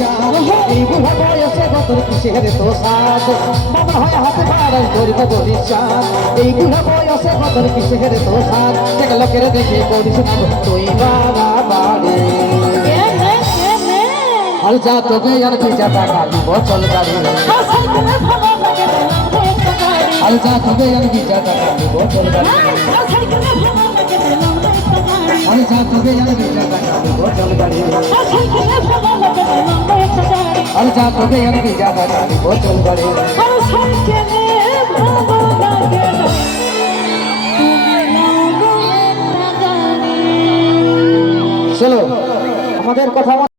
চাঁদ এই বুড়া বয়সে কত কিসের তো সাদ মনে হয় হাতে পাড়াই করিব বলি চাঁদ এই বুড়া বয়সে কত কিসের তো সাদ দেখ লোকের দেখে করিস না তুই বাবা বাড়ি আর যা তোকে আর ভিজা টাকা দিব চল গাড়ি আর যা তোকে আর ভিজা টাকা দিব চল গাড়ি আর যা তোকে আর ভিজা টাকা দিব চল গাড়ি আর যা তোকে আর ভিজা টাকা দিব চল গাড়ি চলো আমাদের কথা